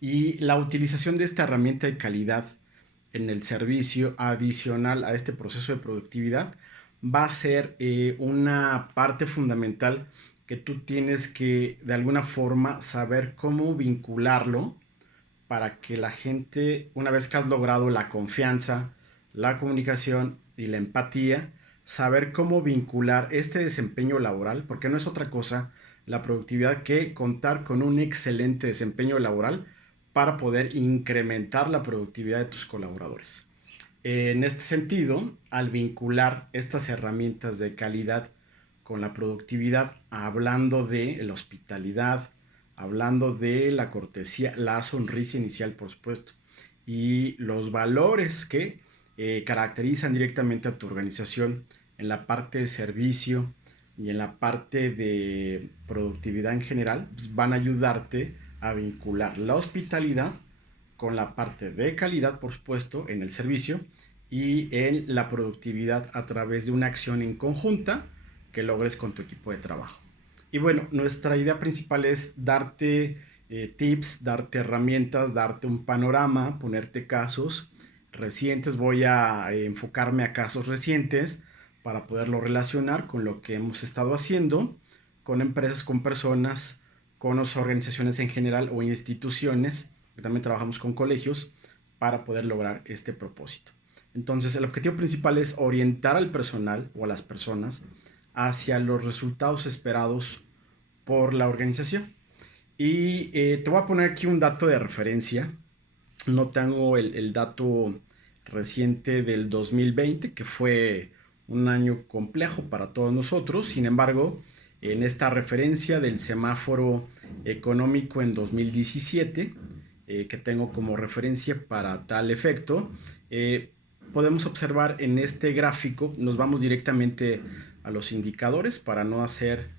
Y la utilización de esta herramienta de calidad en el servicio adicional a este proceso de productividad va a ser una parte fundamental que tú tienes que de alguna forma saber cómo vincularlo para que la gente, una vez que has logrado la confianza, la comunicación y la empatía, saber cómo vincular este desempeño laboral, porque no es otra cosa la productividad que contar con un excelente desempeño laboral para poder incrementar la productividad de tus colaboradores. En este sentido, al vincular estas herramientas de calidad con la productividad, hablando de la hospitalidad, hablando de la cortesía, la sonrisa inicial, por supuesto, y los valores que caracterizan directamente a tu organización en la parte de servicio y en la parte de productividad en general, pues van a ayudarte a vincular la hospitalidad con la parte de calidad, por supuesto, en el servicio y en la productividad a través de una acción en conjunta que logres con tu equipo de trabajo. Y bueno, nuestra idea principal es darte tips, darte herramientas, darte un panorama, ponerte casos recientes. Voy a enfocarme a casos recientes para poderlo relacionar con lo que hemos estado haciendo, con empresas, con personas, con las organizaciones en general o instituciones, que también trabajamos con colegios, para poder lograr este propósito. Entonces, el objetivo principal es orientar al personal o a las personas hacia los resultados esperados por la organización. Y te voy a poner aquí un dato de referencia. No tengo el dato reciente del 2020, que fue un año complejo para todos nosotros. Sin embargo, en esta referencia del semáforo económico en 2017, que tengo como referencia para tal efecto, podemos observar en este gráfico, nos vamos directamente a los indicadores para no hacer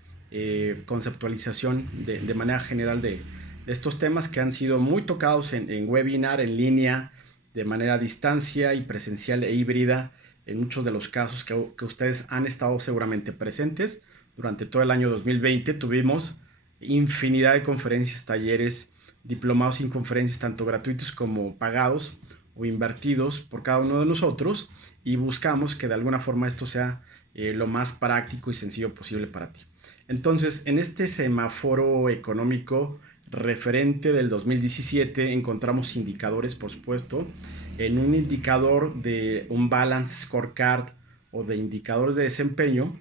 conceptualización de manera general de estos temas que han sido muy tocados en webinar, en línea, de manera a distancia y presencial e híbrida, en muchos de los casos que ustedes han estado seguramente presentes. Durante todo el año 2020 tuvimos infinidad de conferencias, talleres, diplomados y conferencias, tanto gratuitos como pagados o invertidos por cada uno de nosotros, y buscamos que de alguna forma esto sea lo más práctico y sencillo posible para ti. Entonces, en este semáforo económico referente del 2017 encontramos indicadores, por supuesto. En un indicador de un balance scorecard o de indicadores de desempeño,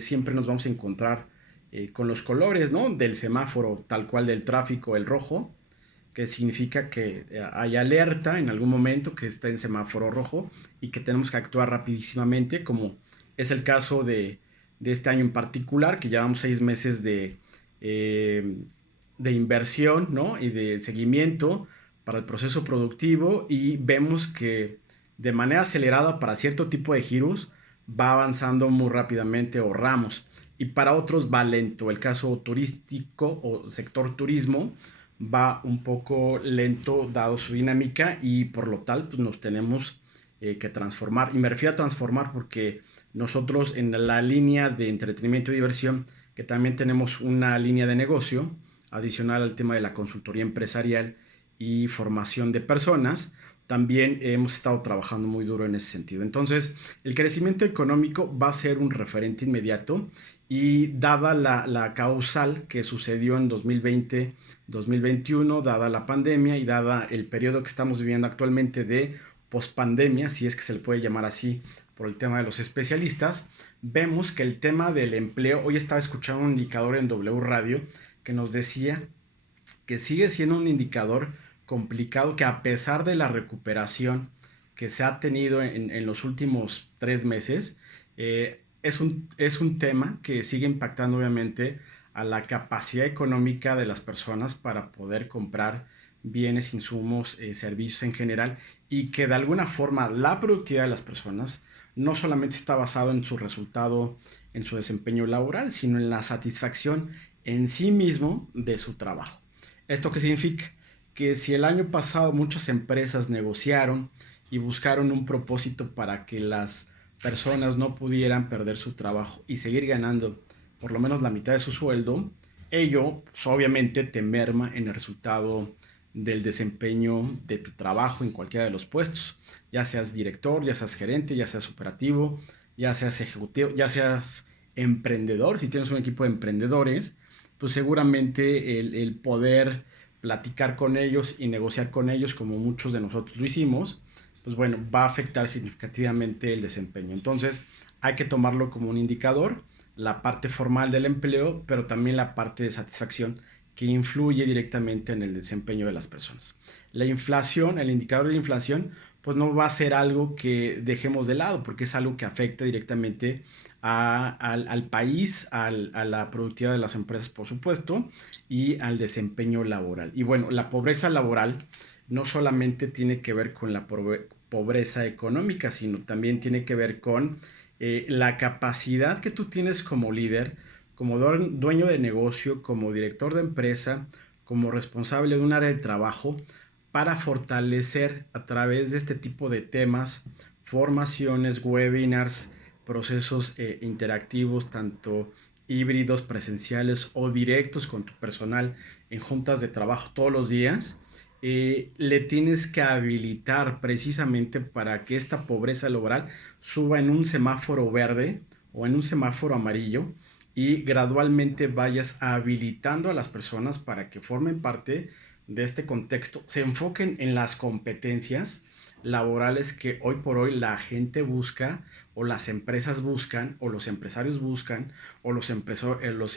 siempre nos vamos a encontrar con los colores, ¿no?, del semáforo, tal cual del tráfico, el rojo, que significa que hay alerta en algún momento, que está en semáforo rojo y que tenemos que actuar rapidísimamente, como es el caso de este año en particular, que llevamos 6 meses de inversión, ¿no?, y de seguimiento para el proceso productivo, y vemos que de manera acelerada para cierto tipo de giros va avanzando muy rápidamente o ramos, y para otros va lento. El caso turístico o sector turismo va un poco lento dado su dinámica, y por lo tal pues nos tenemos que transformar. Y me refiero a transformar porque nosotros en la línea de entretenimiento y diversión, que también tenemos una línea de negocio adicional al tema de la consultoría empresarial y formación de personas, también hemos estado trabajando muy duro en ese sentido. Entonces, el crecimiento económico va a ser un referente inmediato, y dada la causal que sucedió en 2020, 2021, dada la pandemia y dada el periodo que estamos viviendo actualmente de pospandemia, si es que se le puede llamar así por el tema de los especialistas, vemos que el tema del empleo, hoy estaba escuchando un indicador en W Radio que nos decía que sigue siendo un indicador complicado, que a pesar de la recuperación que se ha tenido en los últimos 3 meses, es un tema que sigue impactando obviamente a la capacidad económica de las personas para poder comprar bienes, insumos, servicios en general, y que de alguna forma la productividad de las personas no solamente está basado en su resultado, en su desempeño laboral, sino en la satisfacción en sí mismo de su trabajo. ¿Esto qué significa? Que si el año pasado muchas empresas negociaron y buscaron un propósito para que las personas no pudieran perder su trabajo y seguir ganando por lo menos la mitad de su sueldo, ello pues, obviamente te merma en el resultado del desempeño de tu trabajo en cualquiera de los puestos, ya seas director, ya seas gerente, ya seas operativo, ya seas ejecutivo, ya seas emprendedor. Si tienes un equipo de emprendedores, pues seguramente el poder platicar con ellos y negociar con ellos, como muchos de nosotros lo hicimos, pues bueno, va a afectar significativamente el desempeño. Entonces, hay que tomarlo como un indicador, la parte formal del empleo, pero también la parte de satisfacción que influye directamente en el desempeño de las personas. La inflación, el indicador de la inflación, pues no va a ser algo que dejemos de lado, porque es algo que afecta directamente al país, a la productividad de las empresas, por supuesto, y al desempeño laboral. Y bueno, la pobreza laboral no solamente tiene que ver con la pobreza económica, sino también tiene que ver con la capacidad que tú tienes como líder, como dueño de negocio, como director de empresa, como responsable de un área de trabajo, para fortalecer a través de este tipo de temas, formaciones, webinars, procesos interactivos, tanto híbridos, presenciales o directos con tu personal en juntas de trabajo todos los días, le tienes que habilitar precisamente para que esta pobreza laboral suba en un semáforo verde o en un semáforo amarillo y gradualmente vayas habilitando a las personas para que formen parte de este contexto, se enfoquen en las competencias laborales que hoy por hoy la gente busca o las empresas buscan o los empresarios buscan o los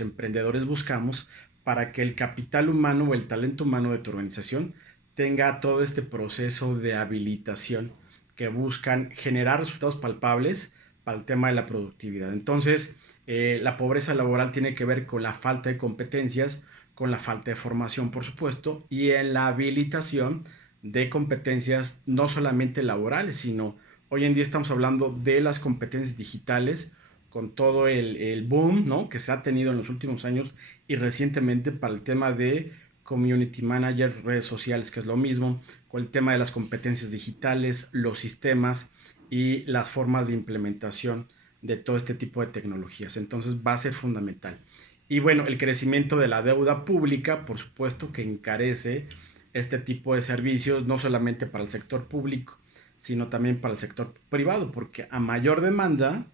emprendedores buscamos para que el capital humano o el talento humano de tu organización tenga todo este proceso de habilitación que buscan generar resultados palpables para el tema de la productividad. Entonces, la pobreza laboral tiene que ver con la falta de competencias, con la falta de formación, por supuesto, y en la habilitación de competencias no solamente laborales, sino hoy en día estamos hablando de las competencias digitales con todo el boom, ¿no?, que se ha tenido en los últimos años y recientemente para el tema de community manager, redes sociales, que es lo mismo, con el tema de las competencias digitales, los sistemas y las formas de implementación de todo este tipo de tecnologías. Entonces va a ser fundamental. Y bueno, el crecimiento de la deuda pública, por supuesto, que encarece este tipo de servicios, no solamente para el sector público, sino también para el sector privado, porque a mayor demanda,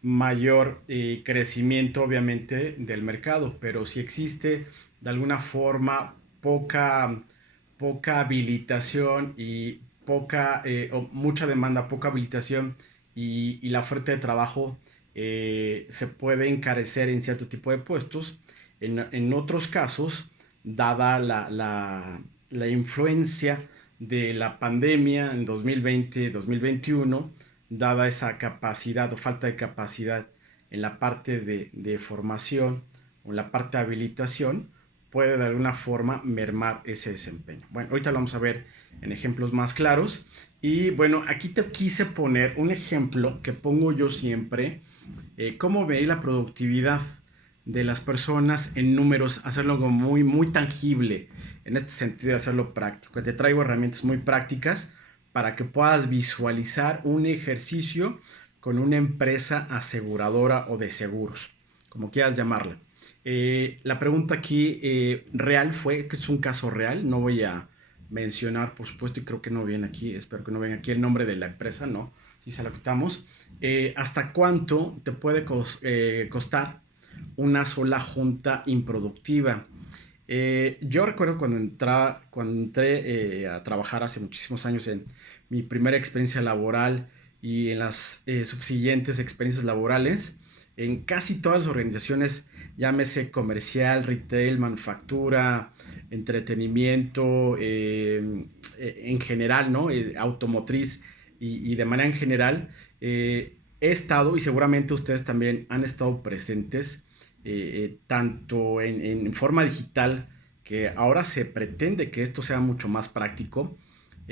mayor crecimiento obviamente del mercado, pero si existe de alguna forma poca habilitación y o mucha demanda, poca habilitación y la oferta de trabajo se puede encarecer en cierto tipo de puestos. En otros casos, dada la influencia de la pandemia en 2020-2021, dada esa capacidad o falta de capacidad en la parte de formación o en la parte de habilitación, puede de alguna forma mermar ese desempeño. Bueno, ahorita lo vamos a ver en ejemplos más claros. Y bueno, aquí te quise poner un ejemplo que pongo yo siempre, cómo medir la productividad de las personas en números, hacerlo como muy tangible, en este sentido de hacerlo práctico. Te traigo herramientas muy prácticas para que puedas visualizar un ejercicio con una empresa aseguradora o de seguros, como quieras llamarla. La pregunta aquí real fue, que es un caso real, no voy a mencionar, por supuesto, y creo que no viene aquí, espero que no venga aquí el nombre de la empresa, no, si se lo quitamos. ¿Hasta cuánto te puede costar una sola junta improductiva? Yo recuerdo cuando entré a trabajar hace muchísimos años en mi primera experiencia laboral y en las subsiguientes experiencias laborales, en casi todas las organizaciones, llámese comercial, retail, manufactura, entretenimiento, en general, ¿no? Automotriz y de manera en general, he estado, y seguramente ustedes también han estado presentes, tanto en forma digital, que ahora se pretende que esto sea mucho más práctico.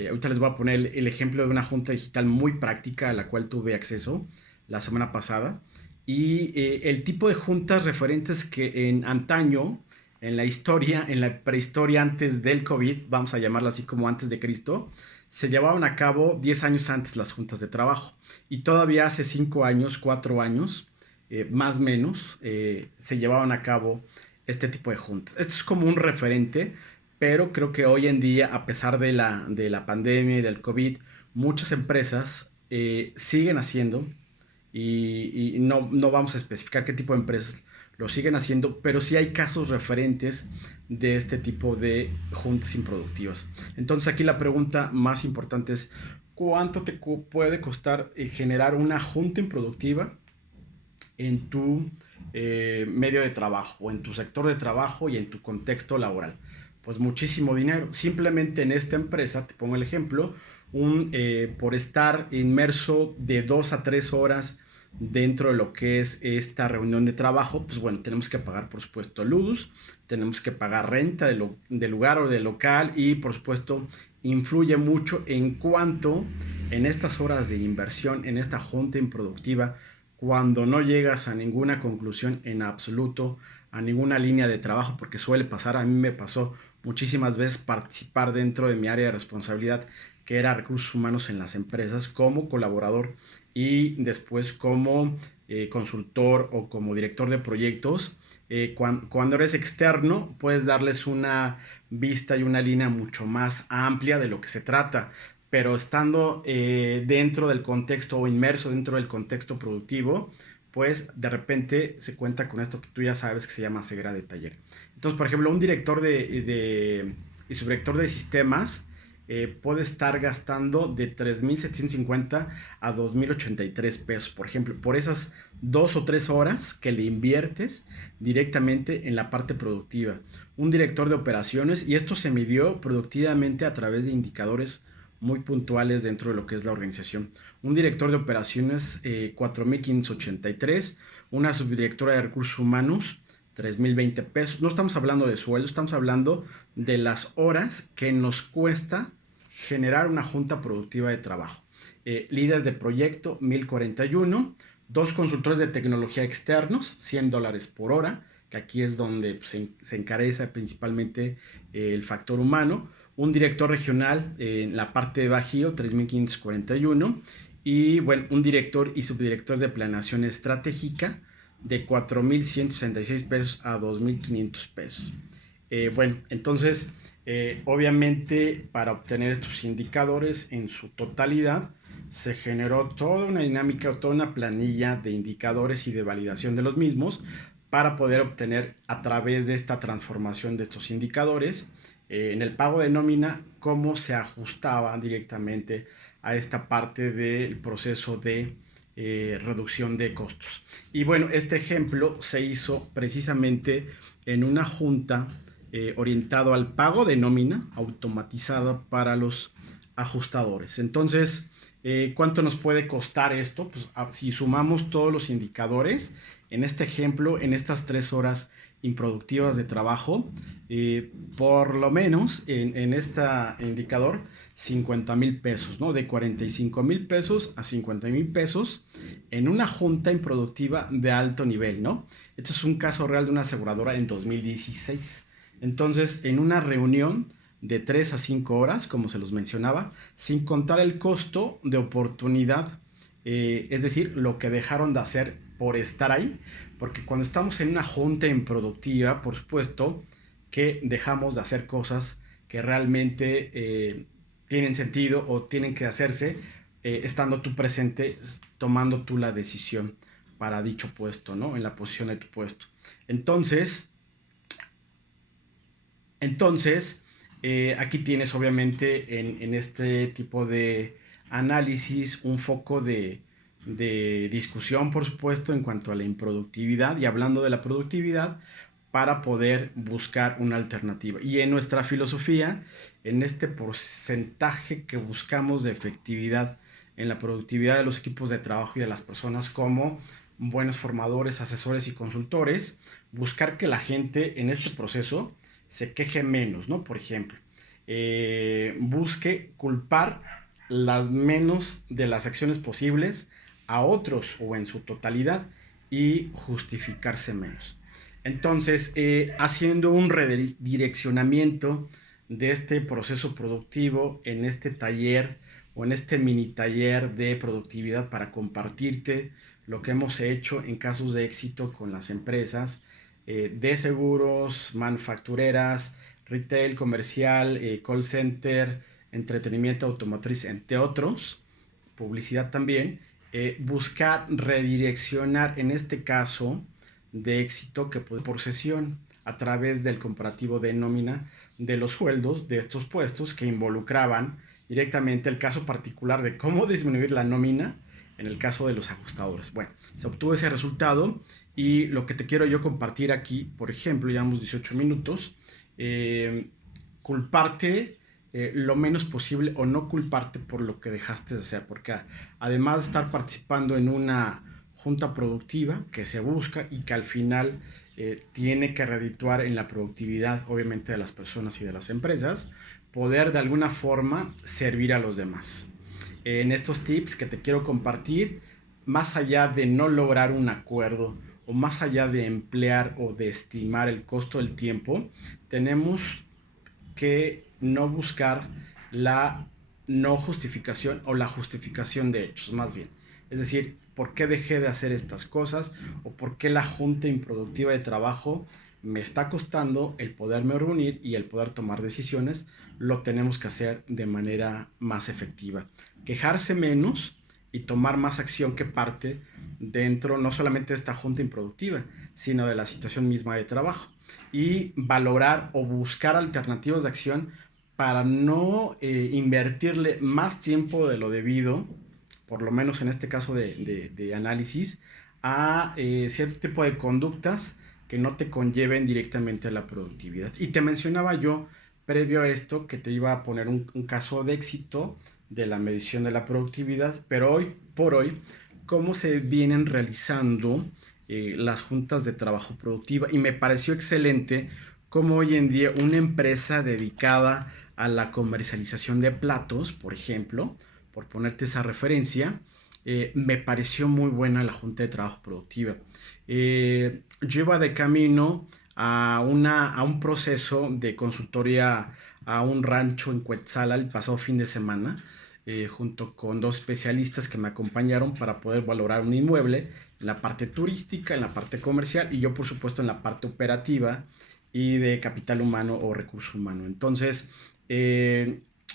Ahorita les voy a poner el ejemplo de una junta digital muy práctica a la cual tuve acceso la semana pasada. Y el tipo de juntas referentes que en antaño, en la historia, en la prehistoria antes del COVID, vamos a llamarla así como antes de Cristo, se llevaban a cabo 10 años antes las juntas de trabajo. Y todavía hace 5 años, 4 años, más o menos, se llevaban a cabo este tipo de juntas. Esto es como un referente, pero creo que hoy en día, a pesar de la pandemia y del COVID, muchas empresas siguen haciendo, y no vamos a especificar qué tipo de empresas lo siguen haciendo, pero sí hay casos referentes de este tipo de juntas improductivas. Entonces aquí la pregunta más importante es, ¿cuánto te puede costar generar una junta improductiva en tu medio de trabajo, o en tu sector de trabajo y en tu contexto laboral? Pues muchísimo dinero. Simplemente en esta empresa, te pongo el ejemplo, por estar inmerso de 2 a 3 horas dentro de lo que es esta reunión de trabajo, pues bueno, tenemos que pagar por supuesto luz, tenemos que pagar renta de lugar o de local, y por supuesto influye mucho en cuanto en estas horas de inversión, en esta junta improductiva, cuando no llegas a ninguna conclusión en absoluto, a ninguna línea de trabajo, porque suele pasar, a mí me pasó muchísimas veces participar dentro de mi área de responsabilidad, que era recursos humanos en las empresas, como colaborador y después como consultor o como director de proyectos. Cuando eres externo, puedes darles una vista y una línea mucho más amplia de lo que se trata, pero estando dentro del contexto o inmerso dentro del contexto productivo, pues de repente se cuenta con esto que tú ya sabes, que se llama ceguera de taller. Entonces, por ejemplo, un director y subdirector de sistemas puede estar gastando de 3,750 a 2,083 pesos, por ejemplo, por esas 2 o 3 horas que le inviertes directamente en la parte productiva. Un director de operaciones, y esto se midió productivamente a través de indicadores muy puntuales dentro de lo que es la organización. Un director de operaciones, 4,583, una subdirectora de recursos humanos, 3,020 pesos. No estamos hablando de sueldo, estamos hablando de las horas que nos cuesta generar una junta productiva de trabajo. Líder de proyecto, 1,041. Dos consultores de tecnología externos, $100 por hora, que aquí es donde se encarece principalmente el factor humano. Un director regional en la parte de Bajío, 3,541. Y bueno, un director y subdirector de planeación estratégica, de 4,166 pesos a 2,500 pesos. Bueno, entonces, obviamente, para obtener estos indicadores en su totalidad, se generó toda una dinámica o toda una planilla de indicadores y de validación de los mismos, para poder obtener, a través de esta transformación de estos indicadores, en el pago de nómina, cómo se ajustaba directamente a esta parte del proceso de reducción de costos. Y bueno, este ejemplo se hizo precisamente en una junta orientado al pago de nómina automatizada para los ajustadores. Entonces, ¿cuánto nos puede costar esto? Pues si sumamos todos los indicadores, en este ejemplo, en estas 3 horas improductivas de trabajo, por lo menos en este indicador, 50,000 pesos, ¿no? De 45,000 pesos a 50,000 pesos en una junta improductiva de alto nivel, ¿no? Este es un caso real de una aseguradora en 2016. Entonces, en una reunión de 3 a 5 horas, como se los mencionaba, sin contar el costo de oportunidad, es decir, lo que dejaron de hacer por estar ahí, porque cuando estamos en una junta improductiva, por supuesto que dejamos de hacer cosas que realmente tienen sentido o tienen que hacerse estando tú presente, tomando tú la decisión para dicho puesto, ¿no? En la posición de tu puesto. Entonces, aquí tienes obviamente en este tipo de análisis un foco de discusión, por supuesto, en cuanto a la improductividad, y hablando de la productividad, para poder buscar una alternativa. Y en nuestra filosofía, en este porcentaje que buscamos de efectividad en la productividad de los equipos de trabajo y de las personas como buenos formadores, asesores y consultores, buscar que la gente en este proceso se queje menos, ¿no? Por ejemplo, busque culpar las menos de las acciones posibles a otros o en su totalidad, y justificarse menos. Entonces, haciendo un redireccionamiento de este proceso productivo en este taller o en este mini taller de productividad, para compartirte lo que hemos hecho en casos de éxito con las empresas de seguros, manufactureras, retail, comercial, call center, entretenimiento automotriz, entre otros, publicidad también, buscar redireccionar en este caso de éxito que puede por sesión a través del comparativo de nómina de los sueldos de estos puestos que involucraban directamente el caso particular de cómo disminuir la nómina en el caso de los ajustadores. Bueno, se obtuvo ese resultado y lo que te quiero yo compartir aquí, por ejemplo, llevamos 18 minutos, culparte lo menos posible o no culparte por lo que dejaste de hacer, porque además de estar participando en una junta productiva que se busca y que al final tiene que redituar en la productividad obviamente de las personas y de las empresas, poder de alguna forma servir a los demás. En estos tips que te quiero compartir, más allá de no lograr un acuerdo o más allá de emplear o de estimar el costo del tiempo, tenemos que no buscar la no justificación o la justificación de hechos, más bien. Es decir, ¿por qué dejé de hacer estas cosas? ¿O por qué la junta improductiva de trabajo me está costando el poderme reunir y el poder tomar decisiones? Lo tenemos que hacer de manera más efectiva. Quejarse menos y tomar más acción que parte dentro no solamente de esta junta improductiva, sino de la situación misma de trabajo. Y valorar o buscar alternativas de acción para no invertirle más tiempo de lo debido, por lo menos en este caso de análisis, a cierto tipo de conductas que no te conlleven directamente a la productividad. Y te mencionaba yo, previo a esto, que te iba a poner un caso de éxito de la medición de la productividad, pero hoy por hoy, cómo se vienen realizando las juntas de trabajo productiva. Y me pareció excelente cómo hoy en día una empresa dedicada a la comercialización de platos, por ejemplo, por ponerte esa referencia, me pareció muy buena la junta de trabajo productiva. Yo iba de camino a un proceso de consultoría a un rancho en Cuetzala el pasado fin de semana, junto con dos especialistas que me acompañaron para poder valorar un inmueble en la parte turística, en la parte comercial y yo por supuesto en la parte operativa y de capital humano o recurso humano. Entonces,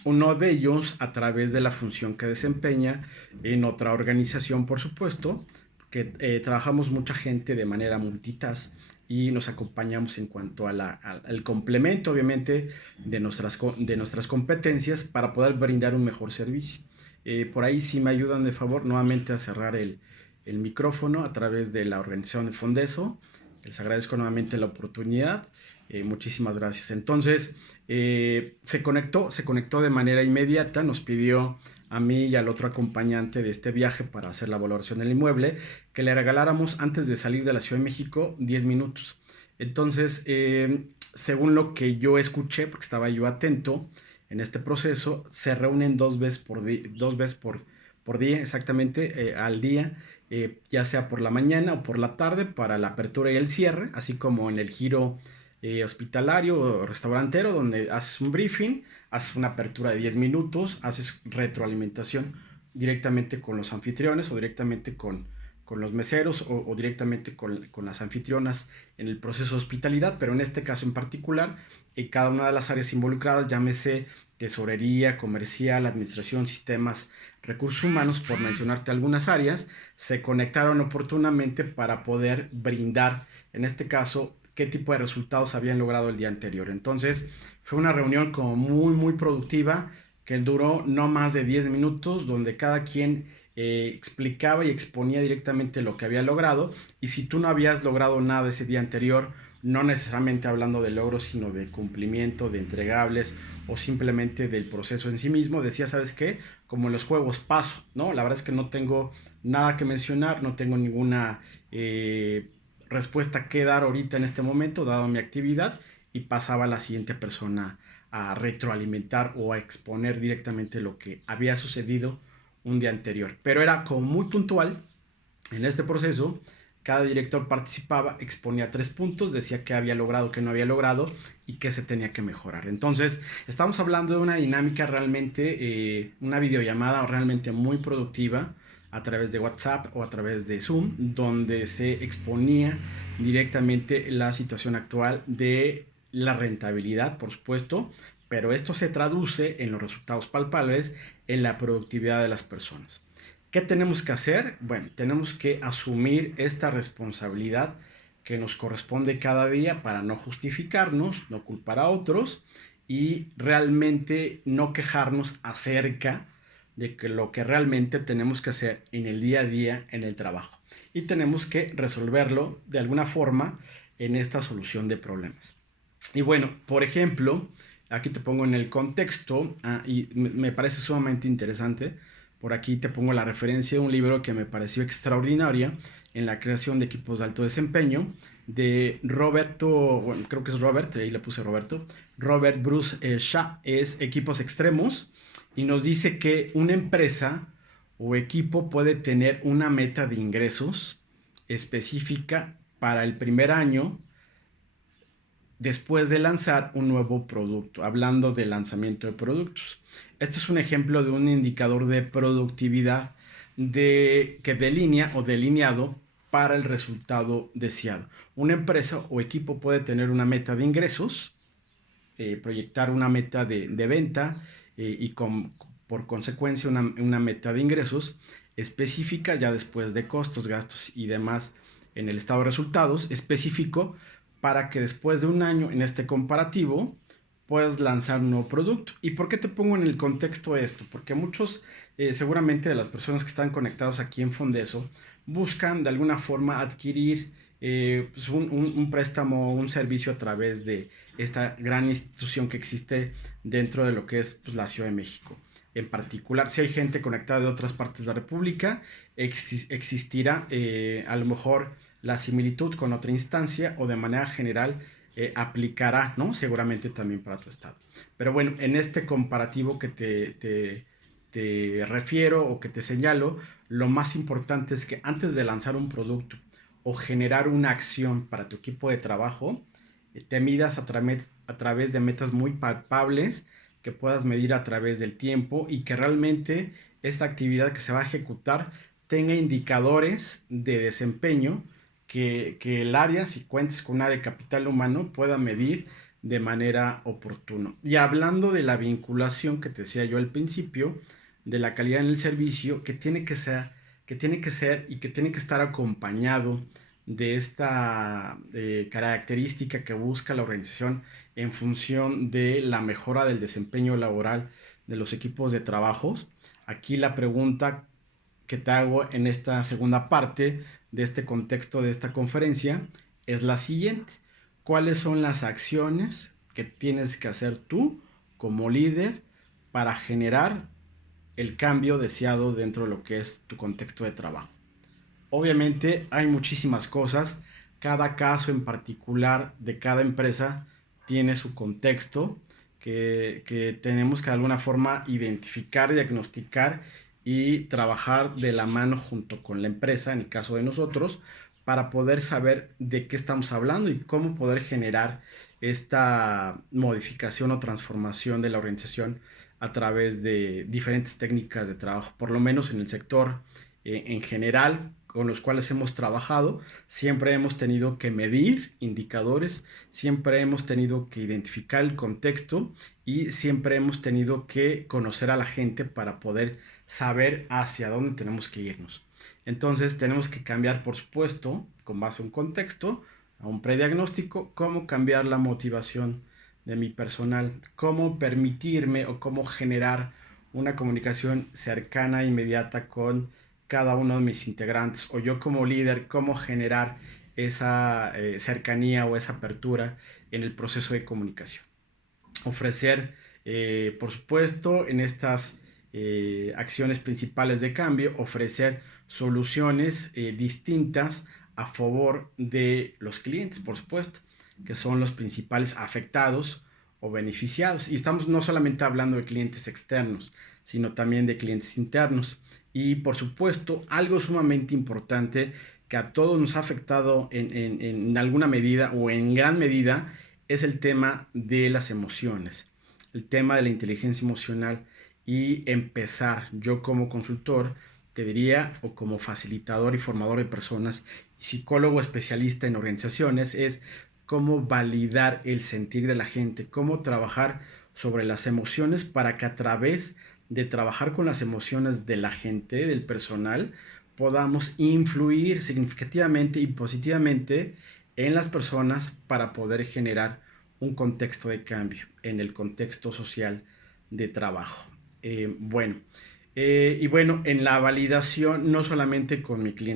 uno de ellos a través de la función que desempeña en otra organización, por supuesto, que trabajamos mucha gente de manera multitask y nos acompañamos en cuanto al complemento, obviamente, de nuestras competencias para poder brindar un mejor servicio. Por ahí sí me ayudan de favor nuevamente a cerrar el micrófono a través de la organización de Fondeso. Les agradezco nuevamente la oportunidad. Muchísimas gracias. Entonces, se conectó de manera inmediata, nos pidió a mí y al otro acompañante de este viaje para hacer la valoración del inmueble, que le regaláramos antes de salir de la Ciudad de México 10 minutos. Entonces, según lo que yo escuché, porque estaba yo atento en este proceso, se reúnen dos veces por día, exactamente, al día, ya sea por la mañana o por la tarde para la apertura y el cierre, así como en el giro hospitalario o restaurantero, donde haces un briefing, haces una apertura de 10 minutos, haces retroalimentación directamente con los anfitriones o directamente con los meseros o directamente con las anfitrionas en el proceso de hospitalidad, pero en este caso en particular, en cada una de las áreas involucradas, llámese tesorería, comercial, administración, sistemas, recursos humanos, por mencionarte algunas áreas, se conectaron oportunamente para poder brindar, en este caso, qué tipo de resultados habían logrado el día anterior. Entonces, fue una reunión como muy productiva que duró no más de 10 minutos, donde cada quien explicaba y exponía directamente lo que había logrado. Y si tú no habías logrado nada ese día anterior, no necesariamente hablando de logros, sino de cumplimiento, de entregables o simplemente del proceso en sí mismo, decía, ¿sabes qué? Como en los juegos paso, ¿no? La verdad es que no tengo nada que mencionar, no tengo ninguna respuesta que dar ahorita en este momento, dado mi actividad, y pasaba a la siguiente persona a retroalimentar o a exponer directamente lo que había sucedido un día anterior. Pero era como muy puntual en este proceso. Cada director participaba, exponía 3 puntos, decía qué había logrado, qué no había logrado y qué se tenía que mejorar. Entonces, estamos hablando de una dinámica realmente, una videollamada realmente muy productiva a través de WhatsApp o a través de Zoom, donde se exponía directamente la situación actual de la rentabilidad, por supuesto, pero esto se traduce en los resultados palpables, en la productividad de las personas. ¿Qué tenemos que hacer? Bueno, tenemos que asumir esta responsabilidad que nos corresponde cada día para no justificarnos, no culpar a otros y realmente no quejarnos acerca de que lo que realmente tenemos que hacer en el día a día en el trabajo. Y tenemos que resolverlo de alguna forma en esta solución de problemas. Y bueno, por ejemplo, aquí te pongo en el contexto, y me parece sumamente interesante. Por aquí te pongo la referencia de un libro que me pareció extraordinaria en la creación de equipos de alto desempeño de Roberto, bueno, creo que es Robert, ahí le puse Roberto, Robert Bruce Shaw, es Equipos Extremos, y nos dice que una empresa o equipo puede tener una meta de ingresos específica para el primer año después de lanzar un nuevo producto, hablando de lanzamiento de productos. Este es un ejemplo de un indicador de productividad que delinea o delineado para el resultado deseado. Una empresa o equipo puede tener una meta de ingresos, proyectar una meta de venta por consecuencia una meta de ingresos específica ya después de costos, gastos y demás en el estado de resultados específico para que después de un año en este comparativo puedas lanzar un nuevo producto. ¿Y por qué te pongo en el contexto esto? Porque muchos, seguramente de las personas que están conectados aquí en Fondeso, buscan de alguna forma adquirir pues un préstamo, un servicio a través de esta gran institución que existe dentro de lo que es pues, la Ciudad de México. En particular, si hay gente conectada de otras partes de la República, existirá a lo mejor la similitud con otra instancia o de manera general aplicará, ¿no? Seguramente también para tu estado. Pero bueno, en este comparativo que te refiero o que te señalo, lo más importante es que antes de lanzar un producto o generar una acción para tu equipo de trabajo, te midas a través de metas muy palpables que puedas medir a través del tiempo y que realmente esta actividad que se va a ejecutar tenga indicadores de desempeño que el área, si cuentes con un área de capital humano, pueda medir de manera oportuna. Y hablando de la vinculación que te decía yo al principio, de la calidad en el servicio, que tiene que ser y que tiene que estar acompañado de esta característica que busca la organización en función de la mejora del desempeño laboral de los equipos de trabajos. Aquí la pregunta que te hago en esta segunda parte de este contexto de esta conferencia es la siguiente. ¿Cuáles son las acciones que tienes que hacer tú como líder para generar el cambio deseado dentro de lo que es tu contexto de trabajo? Obviamente hay muchísimas cosas, cada caso en particular de cada empresa tiene su contexto que tenemos que de alguna forma identificar, diagnosticar y trabajar de la mano junto con la empresa, en el caso de nosotros, para poder saber de qué estamos hablando y cómo poder generar esta modificación o transformación de la organización a través de diferentes técnicas de trabajo, por lo menos en el sector en general con los cuales hemos trabajado, siempre hemos tenido que medir indicadores, siempre hemos tenido que identificar el contexto y siempre hemos tenido que conocer a la gente para poder saber hacia dónde tenemos que irnos. Entonces tenemos que cambiar, por supuesto, con base a un contexto, a un prediagnóstico, cómo cambiar la motivación de mi personal, cómo permitirme o cómo generar una comunicación cercana e inmediata con cada uno de mis integrantes, o yo como líder, cómo generar esa cercanía o esa apertura en el proceso de comunicación. Ofrecer, por supuesto, en estas acciones principales de cambio, ofrecer soluciones distintas a favor de los clientes, por supuesto, que son los principales afectados o beneficiados. Y estamos no solamente hablando de clientes externos, sino también de clientes internos. Y por supuesto, algo sumamente importante que a todos nos ha afectado en alguna medida o en gran medida es el tema de las emociones, el tema de la inteligencia emocional y empezar yo como consultor, te diría, o como facilitador y formador de personas, psicólogo especialista en organizaciones, es cómo validar el sentir de la gente, cómo trabajar sobre las emociones para que a través de trabajar con las emociones de la gente, del personal, podamos influir significativamente y positivamente en las personas para poder generar un contexto de cambio en el contexto social de trabajo. Bueno, y bueno, en la validación, no solamente con mi cliente,